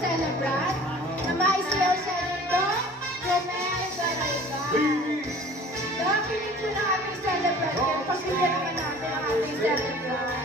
celebrant na maisayaw siya dito. Romel Garayga. Dakinig po ng ating celebrant. Kaya pagbigyan naman natin ang ating celebrant.